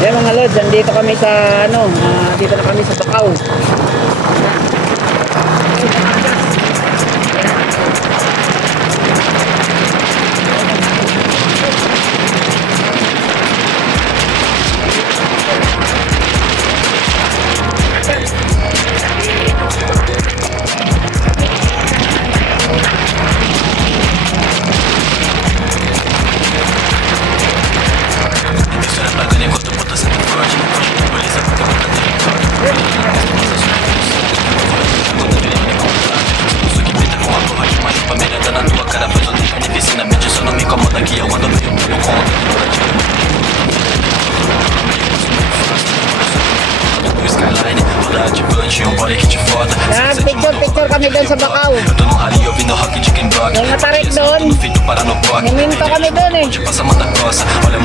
Ayan mga lods, andito kami sa ano, ah, dito na kami sa Bakaw. Benefício na mente, só não me incomoda que eu ando meio pelo conta Skyline, roda punch, um body te foda. Ah, picture, picture kami doon sa Bakaw. Eu tô no rally ouvindo rock de Ken Block Yung natarik Tô doon. no feito para no bloco Huminto kami doon eh. Passa, manda coça Olha,